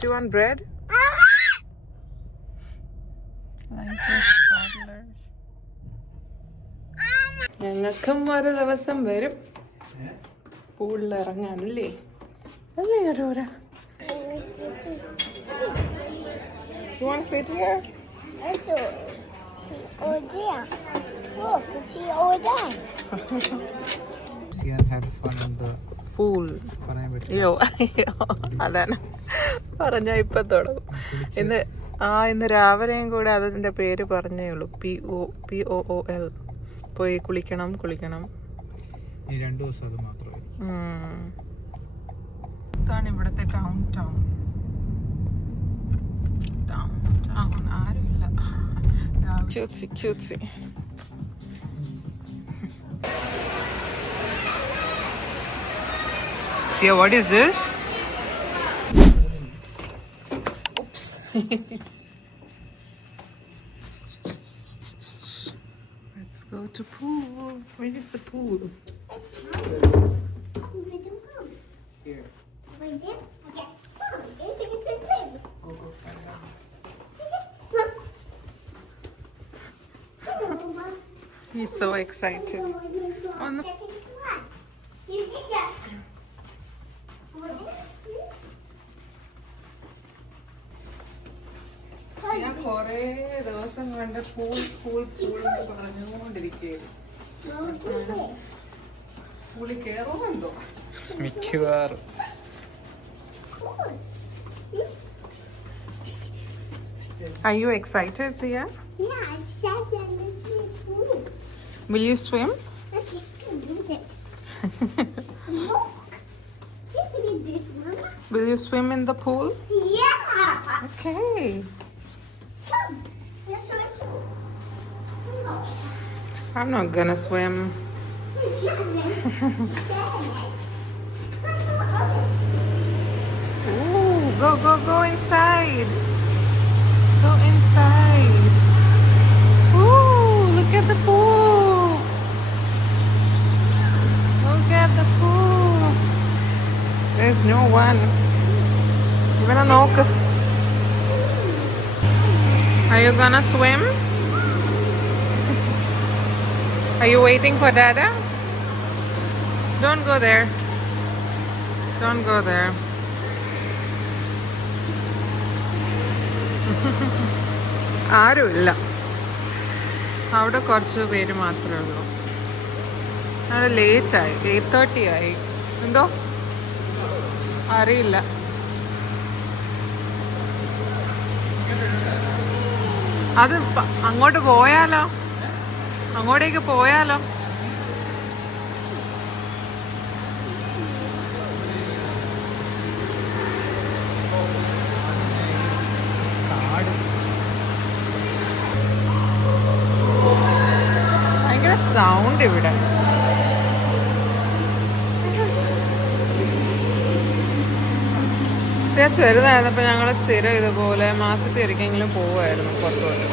Do you want bread? ഞങ്ങൾക്കും ഒരു ദിവസം വരും പൂളിൽ ഇറങ്ങാനല്ലേ അല്ലേ Aurora? You want to sit here? Also, over there. Look, see over there. Sian had fun in the pool. അയ്യോ അയ്യോ അതാണ് പറഞ്ഞ ഇപ്പൊ തുടങ്ങും. ഇന്ന് രാവിലെയും കൂടെ അതിന്റെ പേര് പറഞ്ഞേ ഉള്ളൂ. POOL പോയി കുളിക്കണം. ഈ 2 ദിവസം അത് മാത്രമേ. ഇതാണ് ഇവിടുത്തെ ടൗൺ ആരുമില്ല. ക്യൂട്സി Sia, what is this? Oops. Let's go to pool. Where is the pool? Here. Right there? Okay. It's a big. Go. He's so excited. On the ഞാൻ കൊറേ ദിവസം കണ്ട പൂൾ എന്ന് പറഞ്ഞുകൊണ്ടിരിക്കുകയായിരുന്നു. പൂളിൽ കയറുന്നുണ്ടോ? മിക്കവാറും. Are you excited, Sia? Yeah, I said that it's really cool. Will you swim? Okay, can do this. Look. You can do this, Mama. Will you swim in the pool? Yeah. Okay. Come. Let's try to. I'm not gonna swim. Ooh, go inside. Go inside. Ooh, look at the pool. Look at the pool. There's no one. Ivana നോക്ക്. Are you gonna swim? Are you waiting for Dada? Don't go there. Don't go there. ആരുമില്ല അവിടെ കുറച്ച് പേര് മാത്രമേ ഉള്ളൂ. അത് ലേറ്റായി, 8:30 ആയി. എന്തോ അറിയില്ല. അത് അങ്ങോട്ട് പോയാലോ? അങ്ങോട്ടേക്ക് പോയാലോ? ഭയങ്കര സൗണ്ട് ഇവിടെ. ചെറുതായിരുന്നപ്പോൾ ഞങ്ങൾ സ്ഥിരം ഇതുപോലെ മാസത്തിൽ ഒരിക്കലെങ്കിലും പോവുമായിരുന്നു പുറത്തോട്ട്.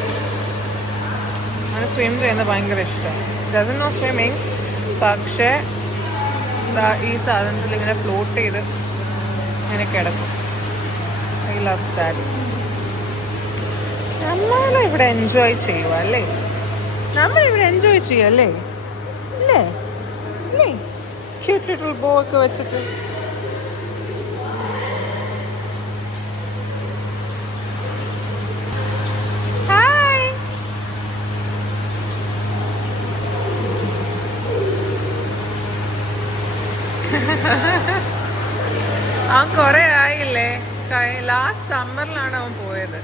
അങ്ങനെ സ്വിം ചെയ്യുന്നത് ഭയങ്കര ഇഷ്ടമാണ്. ഡസൻ നോ സ്വിമ്മിങ്, പക്ഷേ ഈ സാധനത്തിൽ ഇങ്ങനെ ഫ്ലോട്ട് ചെയ്ത് ഇങ്ങനെ കിടക്കും. I loves that. നമ്മളും ഇവിടെ എൻജോയ് ചെയ്യുക അല്ലേ? നമ്മളിവിടെ എൻജോയ് ചെയ്യുക അല്ലേ? അല്ലേ? അല്ലേ? ക്യൂട്ട് ലിറ്റിൽ ബോ ഒക്കെ വെച്ചിട്ട്. അവൻ കൊറേ ആയില്ലേ, ലാസ്റ്റ് സമ്മറിലാണ് അവൻ പോയത്.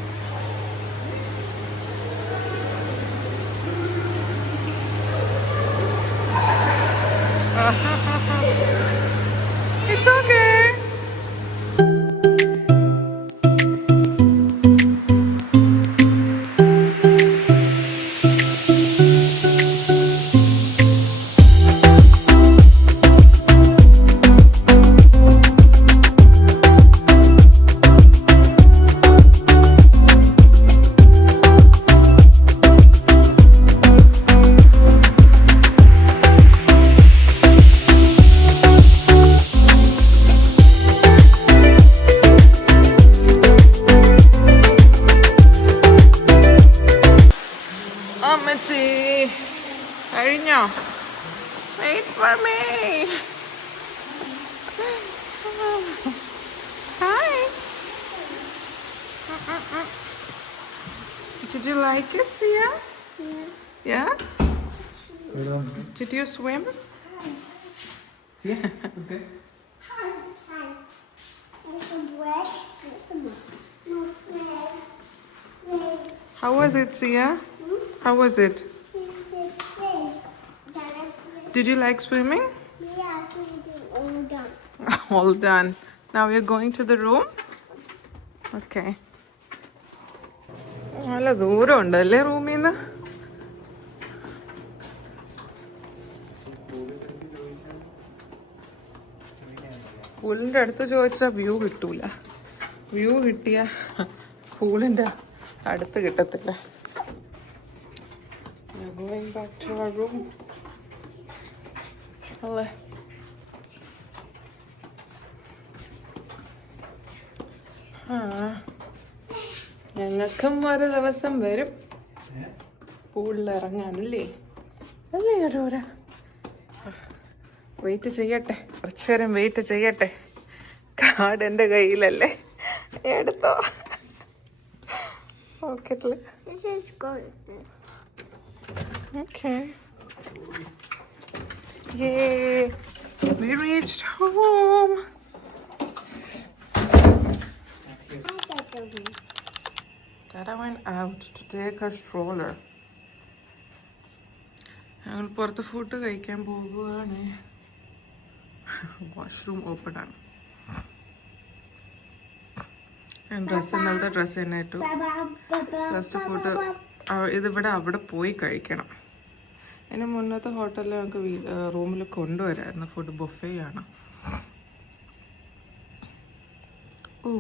It's okay. Did you like it, Sia? Yeah. Yeah? ഇവിടെ Did you swim? okay. Hi. And some bread. Some more. How was it, Sia? How was it? Did you like swimming? Yeah, all done. All done. Now we're going to the room. Okay. നല്ല ദൂരം ഉണ്ടല്ലേ റൂമിൽ നിന്ന്. പൂളിൻ്റെ അടുത്ത് ചോദിച്ചാൽ view കിട്ടൂല. View കിട്ടിയ പൂളിൻ്റെ അടുത്ത് കിട്ടത്തില്ല. We're going back to our room. അല്ലേ? ഞങ്ങൾക്കും ഒരു ദിവസം വരും പൂളിൽ ഇറങ്ങാനല്ലേ? അല്ലേ ഓരോരാ? വെയിറ്റ് ചെയ്യട്ടെ, കുറച്ചു നേരം വെയിറ്റ് ചെയ്യട്ടെ. കാർഡ് എൻ്റെ കയ്യിലല്ലേ, എടുത്തോ പോക്കറ്റില്. This is good. Okay. Yay! We reached home. Dada went out to take her stroller. ഞങ്ങൾ പുറത്ത് ഫുഡ് കഴിക്കാൻ പോകുകയാണ്. വാഷ്റൂം ഓപ്പൺ ആണ്. ഡ്രസ്സ് ഇന്നലത്തെ ഡ്രസ്സ് തന്നെ ഇട്ടു. ജസ്റ്റ് ഫുഡ് ഇതിവിടെ അവിടെ പോയി കഴിക്കണം. അതിന് മുന്നത്തെ ഹോട്ടലിൽ ഞങ്ങൾക്ക് റൂമിൽ കൊണ്ടുവരായിരുന്നു. ഫുഡ് ബുഫേ ആണ്. ഓ,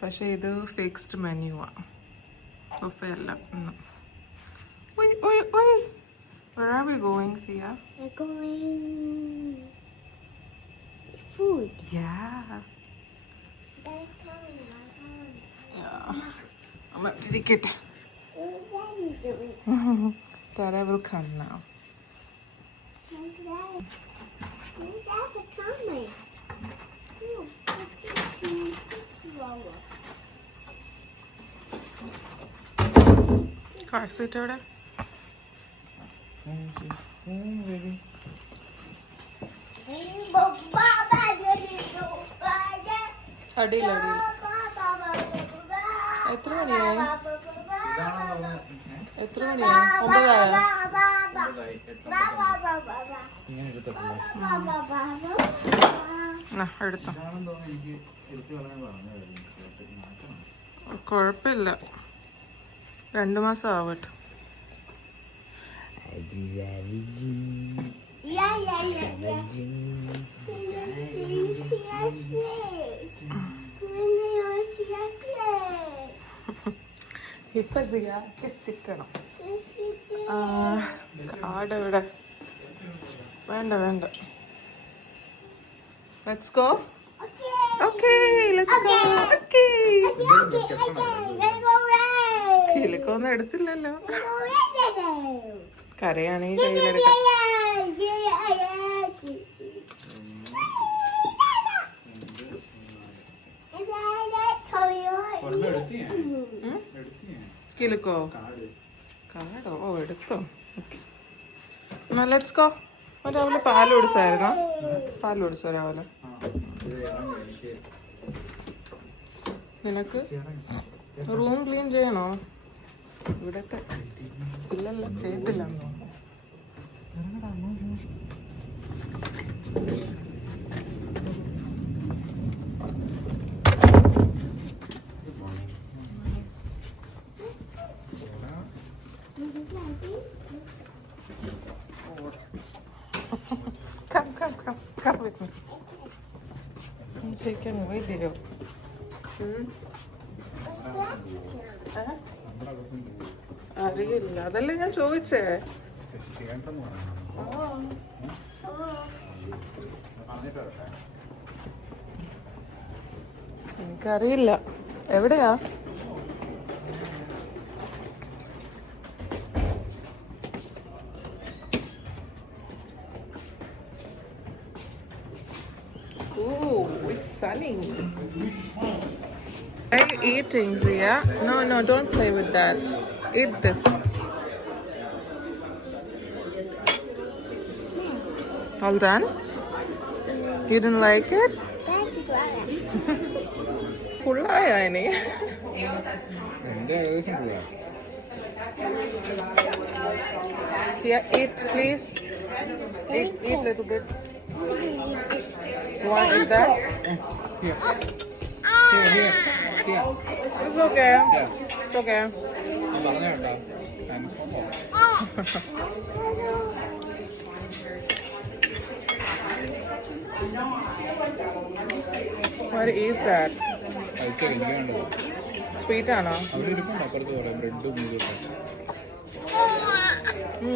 പക്ഷേ ഇത് ഫിക്സ്ഡ് മെനു ആണ്, ബുഫേ അല്ല. Where are we going, Sia? We're going food. Yeah. Daddy's coming. I'm going to take it. What is Daddy doing? Dada will come now. Where's Daddy? Where's Daddy coming? Oh, it's slower. Car seat over there. Baby. അടിയിൽ എത്ര മണിയായി? 9 ഇങ്ങനെ എടുത്തിട്ടില്ല. എടുത്തോ. ഇതാണെന്ന് തോന്നുന്നു എനിക്ക് എടുത്തു കളയാൻ പറഞ്ഞതായിരുന്നു. കുഴപ്പമില്ല, 2 മാസം ആവട്ടെ. ഇപ്പൊ സിക്കണം. കാർഡ് എവിടെ? വേണ്ട വേണ്ട. Let's go. Okay, let's go. Okay. കിലുക്കൊന്നും എടുത്തില്ലല്ലോ. കരയാണെങ്കിൽ കയ്യിലെടുക്കാം. കിലുക്കോ? കാർഡോ? ഓ, എടുത്തോ. ഓക്കെ, എന്നാ ലെറ്റ്സ് ഗോ. രാവിലെ പാല് കുടിച്ചായിരുന്നോ? പാല് കുടിച്ചോ രാവിലെ? നിനക്ക് റൂം ക്ലീൻ ചെയ്യണോ? ഇവിടത്തെ ഇല്ലല്ല, ചെയ്തില്ലെന്ന് തോന്നുന്നു. Come with me. I'm taking a video. അറിയില്ല, അതല്ലേ ഞാൻ ചോദിച്ചേ. എനിക്കറിയില്ല എവിടെയാ. Ooh, it's sunny. Are you eating, Zia? No, don't play with that. Eat this. All done? You didn't like it? Full-ആയോ ഇനി? എൻ്റെ ഏകദേശം പോവാ. Zia, eat, please. Eat little bit. You want to eat that? Here. Here. It's okay. It's okay. ഞാൻ പറഞ്ഞ കേട്ടോ. What is that? കഴിക്കാം, എനിക്ക് വേണ്ടത്. Sweet ആണോ? അവിടെ ഇരിപ്പുണ്ട് അപ്പുറത്ത് കുറേ ബ്രെഡും ഇതൊക്കെ.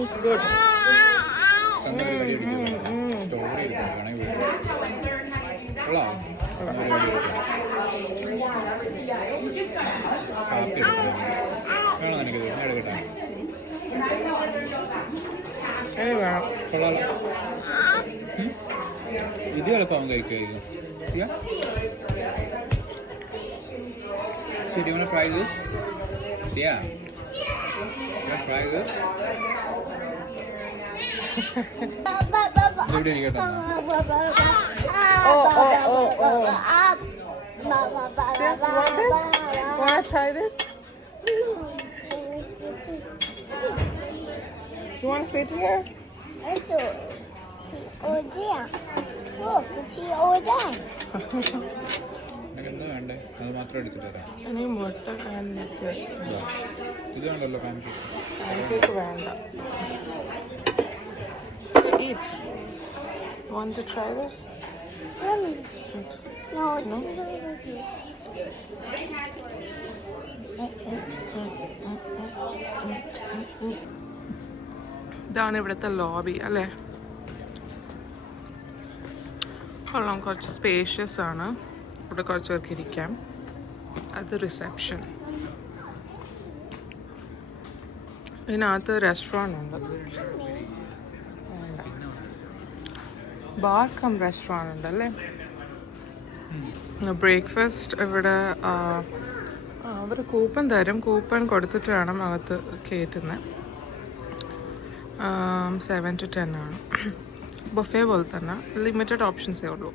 It's good. സ്ട്രോബെറി ഇരിക്കുന്നു, വേണമെങ്കിൽ കൊള്ളാം. കാപ്പി എടുക്കാം. വേണോ എനിക്കത്? ഞാൻ എടുക്കട്ടെ. കൊള്ളാം. ഇത് എളുപ്പമാവും കഴിക്കായിരിക്കും. So do you want to try this? Yeah. You want to try this? ഇവിടെ ഇരിക്കട്ടെ. Oh. See, you want this? Want to try this? You want to sit here? നിനക്ക് എന്താ വേണ്ടേ? അത് മാത്രം എടുത്തു തരാം. എനിക്ക് മുട്ട കാണിച്ച് ഇത് വേണ്ടല്ലോ കാണിച്ചു. പാൻകേക്ക് വേണ്ട. Eat. Want to try this? No. ഇതാണ് ഇവിടുത്തെ ലോബി അല്ലേ? കൊള്ളാം, കുറച്ച് സ്പേഷ്യസ് ആണ്. ഇവിടെ കുറച്ച് പേർക്ക് ഇരിക്കാം. അത് റിസപ്ഷൻ. ഇതിനകത്ത് റെസ്റ്റോറൻറ്റ് ഉണ്ട്. ബാർ കം റെസ്റ്റോറൻറ്റ് ഉണ്ടല്ലേ? ബ്രേക്ക്ഫാസ്റ്റ് ഇവിടെ അവർ കൂപ്പൺ തരും. കൂപ്പൺ കൊടുത്തിട്ട് വേണം അകത്ത് കയറ്റുന്നത്. 7 to 10 ആണ്. ബൊഫേ പോലെ തന്നെ, ലിമിറ്റഡ് ഓപ്ഷൻസേ ഉള്ളൂ.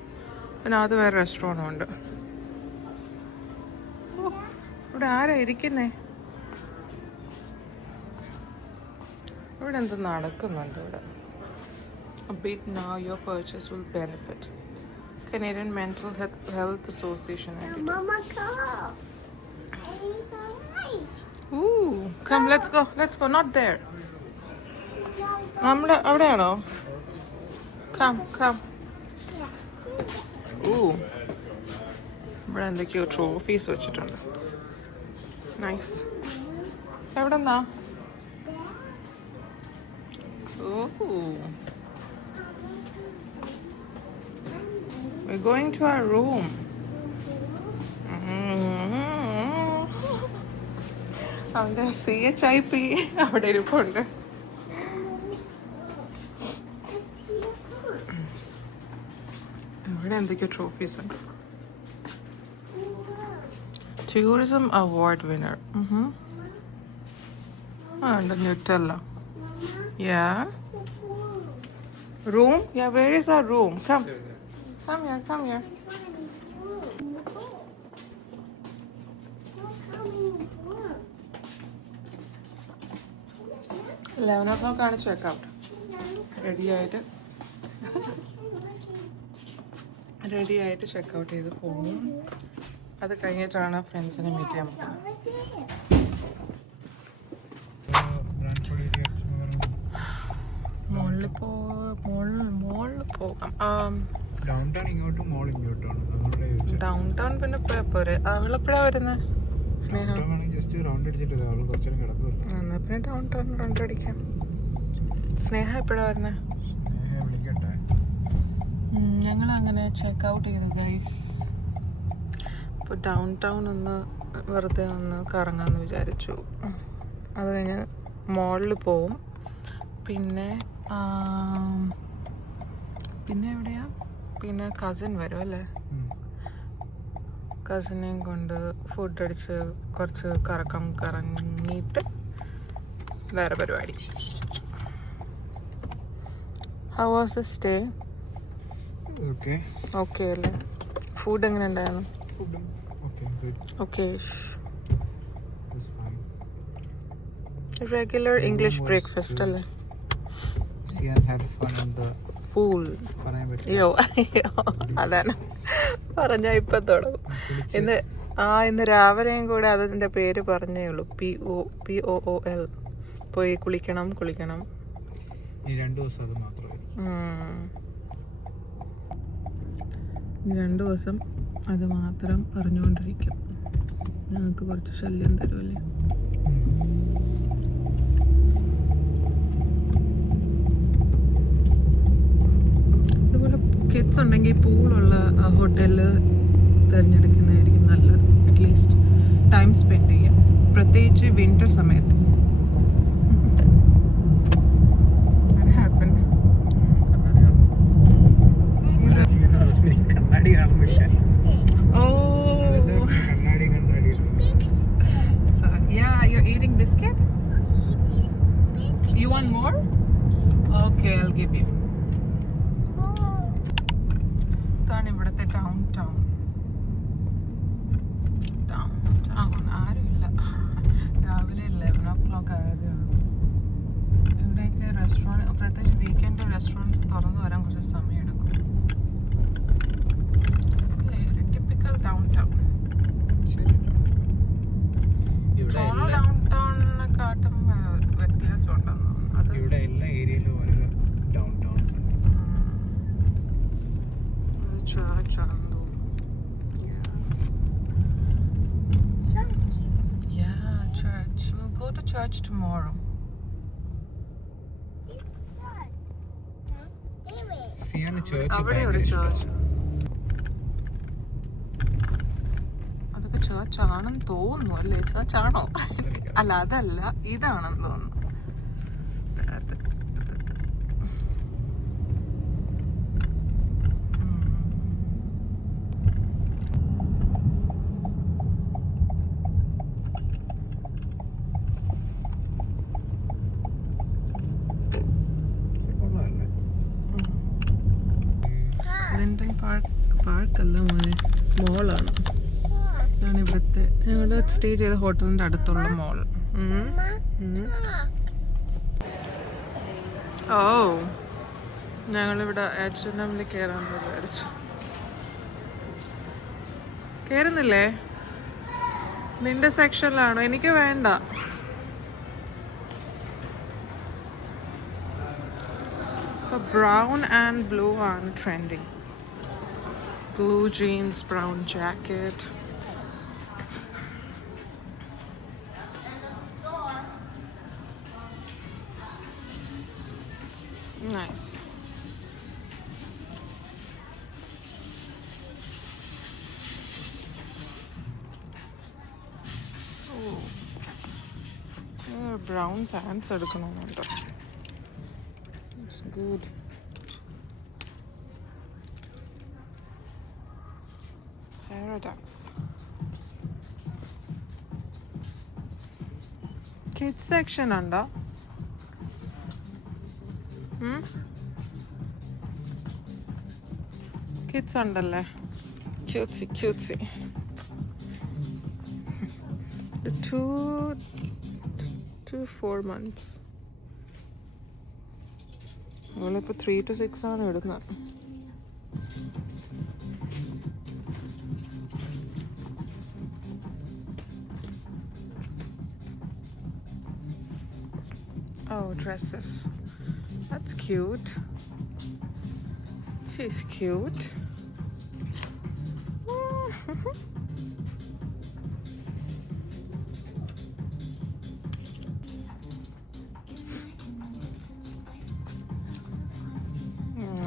പിന്നെ അത് വേറെ റെസ്റ്റോറൻറ്റും ഉണ്ട്. ഇവിടെ ആരാ ഇരിക്കുന്നേ? ഇവിടെ എന്ത് നടക്കുന്നുണ്ട് ഇവിടെ? A bit now your purchase will benefit. Canadian Mental Health Association. Mama, come. Ooh, come, let's go. Not there. അവിടെയാണോ? Come. ഇവിടെ എന്തൊക്കെയോ ട്രോഫീസ് വെച്ചിട്ടുണ്ട്. നൈസ്. എവിടെന്നാ? We're going to our room. അവൻ്റെ CHIP അവിടെ ഇരിപ്പുണ്ട്. ഇവിടെ എന്തൊക്കെയോ ട്രോഫീസ് ഉണ്ട്. Tourism award winner. ഉണ്ട് Nutella. Yeah. Room? Yeah, where is our room? Come here. 11 o'clock ആണ് ചെക്ക് ഔട്ട്. റെഡി ആയിട്ട് ചെക്ക് ഔട്ട് ചെയ്ത് പോകും. അത് കഴിഞ്ഞിട്ടാണ് ഫ്രണ്ട്സിനെ മീറ്റ് ചെയ്യാൻ പോകുന്നത്. മോളിൽ പോകാം. ഡൗൺ ടൗൺ പിന്നെ പോരെ. അവളെപ്പോഴാ വരുന്നത്? സ്നേഹ എന്നാ പിന്നെ ഡൗൺ ടൗൺ റൗണ്ട് അടിക്കാം. സ്നേഹ എപ്പോഴാ വരുന്നത്? ഞങ്ങൾ അങ്ങനെ ചെക്ക് ഔട്ട് ചെയ്തു ഗൈസ്. അപ്പോൾ ഡൗൺ ടൗൺ ഒന്ന് വെറുതെ ഒന്ന് കറങ്ങാമെന്ന് വിചാരിച്ചു. അത് കഴിഞ്ഞ് മോളിൽ പോവും. പിന്നെ എവിടെയാ? പിന്നെ കസിൻ വരും അല്ലേ? കസിനെയും കൊണ്ട് ഫുഡ് അടിച്ച് കുറച്ച് കറങ്ങിയിട്ട് വേറെ പരിപാടി. How was the stay? Okay അല്ലേ? ഫുഡ് എങ്ങനെ ഉണ്ടായിരുന്നു? ഓക്കെ. റെഗുലർ ഇംഗ്ലീഷ് ബ്രേക്ക്ഫാസ്റ്റ് അല്ലേ? പൂൾ. അയ്യോ അതാണ് പറഞ്ഞ ഇപ്പൊ തുടങ്ങും. ഇന്ന് രാവിലെയും കൂടെ അതിന്റെ പേര് പറഞ്ഞേ ഉള്ളൂ. POOL. പോയി കുളിക്കണം. ഈ 2 ദിവസം അത് മാത്രമേ 2 ദിവസം അത് മാത്രം പറഞ്ഞുകൊണ്ടിരിക്കും. ഞങ്ങൾക്ക് കുറച്ച് ശല്യം തരുമല്ലേ? ഇതുപോലെ കിഡ്സ് ഉണ്ടെങ്കിൽ പൂളുള്ള ഹോട്ടലിൽ തിരഞ്ഞെടുക്കുന്നതായിരിക്കും നല്ലത്. അറ്റ്ലീസ്റ്റ് ടൈം സ്പെൻഡ് ചെയ്യാം, പ്രത്യേകിച്ച് വിന്റർ സമയത്ത്. കണ്ണാടി കാണുന്നില്ല. Yeah, you're eating biscuit? You want more? Okay, I'll give you. ഇതാണ് ഇവിടുത്തെ ഡൗൺ ടൗൺ. ആരുമില്ല. രാവിലെ 11 o'clock ആയതേ ഉള്ളൂ. ഇവിടെയൊക്കെ റെസ്റ്റോറൻറ്റ്, പ്രത്യേകിച്ച് വീക്കെൻഡ് റെസ്റ്റോറൻറ്റ്സ് തുറന്നു വരാൻ കുറച്ച് സമയം എടുക്കും. Typical down town. ഡൗൺ ടൗണിനെക്കാട്ടും വ്യത്യാസമുണ്ടെന്ന് തോന്നുന്നു. ഇവിടെ എല്ലാ ഏരിയയിലും ഓരോ ഡൗൺ ടൗൺസ് ഉണ്ട്. Church ആണെന്ന് തോന്നുന്നു. Yeah, church. We'll go to church tomorrow. അവിടെ ഒരു church. അതൊക്കെ church ആണെന്ന് തോന്നുന്നു അല്ലേ? Church ആണോ? അല്ല, അതല്ല, ഇതാണെന്ന് തോന്നുന്നു. പാർക്കല്ല മോനെ, മോളാണ്. ഇതാണ് ഇവിടുത്തെ ഞങ്ങൾ സ്റ്റേ ചെയ്ത ഹോട്ടലിൻ്റെ അടുത്തുള്ള മോൾ. ഓ, ഞങ്ങളിവിടെ H&M കയറാൻ വിചാരിച്ചു. കയറുന്നില്ലേ? നിന്റെ സെക്ഷനിലാണോ? എനിക്ക് വേണ്ട. ബ്രൗൺ ആൻഡ് ബ്ലൂ ആണ് trending. Blue jeans, brown jacket. Nice. Oh. Brown pants എടുക്കണമെന്നുണ്ട്. It's good. Paradox. Kids section ഉണ്ടോ? Kids ഉണ്ടല്ലേ? Cutesy. The 2-4 months. നമ്മളിപ്പോൾ 3 to 6 ആണ് ഇടുന്നത്. Oh, dresses. That's cute. She's cute.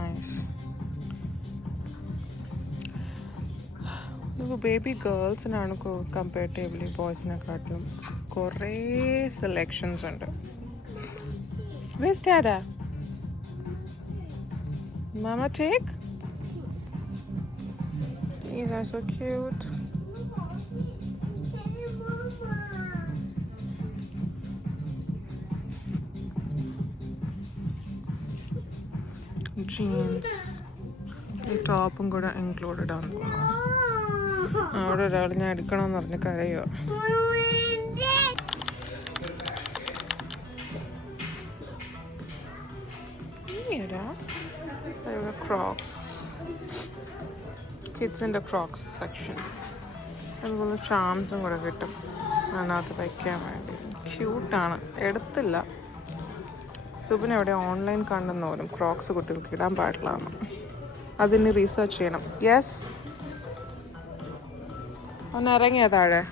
Nice. Baby girls are comparatively boys. Korre selections under. Where's Dada? Mama take? These are so cute. Jeans. ഈ ടോപ്പും കൂടെ included ആണ് തോന്നുന്നു. അവിടെ ഒരാൾ ഞാൻ എടുക്കണമെന്ന് പറഞ്ഞ് കരയുക. ക്രോക്സ്, കിഡ്സിൻ്റെ ക്രോക്സ് സെക്ഷൻ. അതുപോലെ ചാംസും കൂടെ കിട്ടും അതിനകത്ത് വയ്ക്കാൻ വേണ്ടി. ക്യൂട്ടാണ്. എടുത്തില്ല. സുബിന് എവിടെ ഓൺലൈൻ കണ്ടെന്ന് പോലും ക്രോക്സ് കുട്ടികൾക്ക് ഇടാൻ പാടില്ലാന്ന്. അതിന് റീസെർച്ച് ചെയ്യണം. യെസ്, ഒന്ന് ഇറങ്ങിയ താഴെ.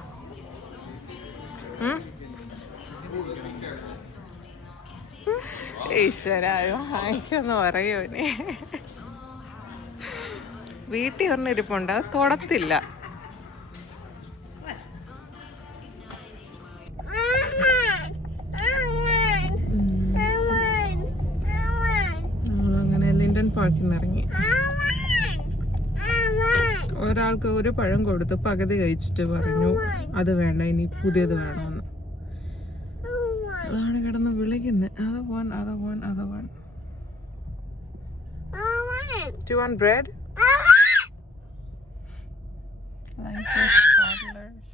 ഈശ്വരായോ വാങ്ങിക്കൊന്ന് പറയോ ഇനി. വീട്ടിൽ ഒന്നിരിപ്പുണ്ട്, അത് തൊടത്തില്ല. അങ്ങനെ ലിൻഡൻ പാർക്കിൽ നിന്ന് ഇറങ്ങി. ഒരാൾക്ക് ഒരു പഴം കൊടുത്ത് പകുതി കഴിച്ചിട്ട് പറഞ്ഞു അത് വേണ്ട, ഇനി പുതിയത് വേണമെന്ന്. അതാണ് കിടന്ന് വിളിക്കുന്നത്. other one. Do you want bread? Like this toddlers.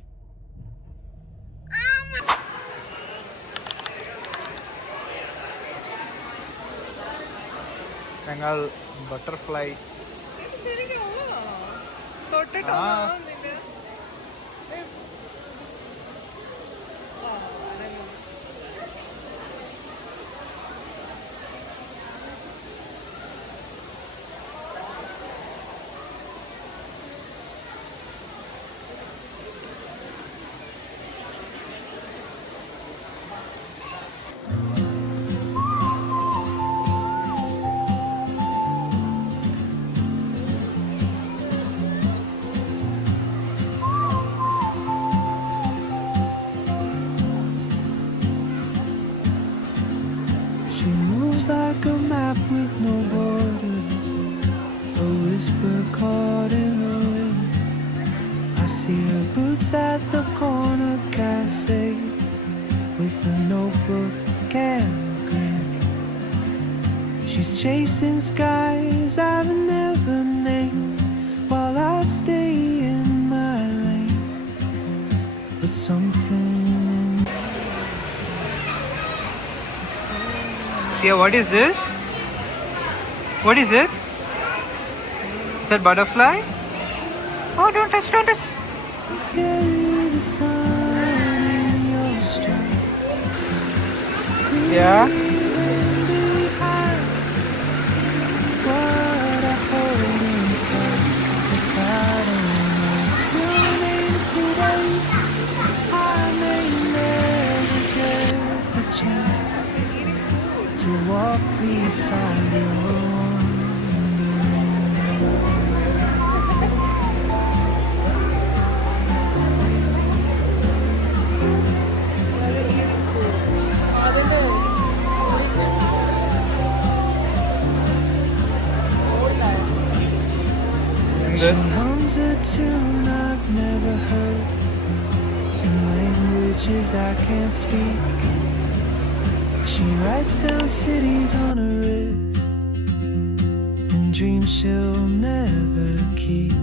ഞങ്ങൾ butterfly like a map with no borders, a whisper caught in the wind. I see her boots at the corner cafe with a notebook and a grin. She's chasing skies I've never named while I stay in my lane. But something in Sia, what is this? What is it? Is that butterfly? Oh, don't touch. carry the sun in your stride. Yeah. What I hold inside, if I don't know it's burning today, I may never get the chance to walk beside your wandering She hums a tune I've never heard in languages I can't speak. She writes down cities on her wrist and dreams she'll never keep.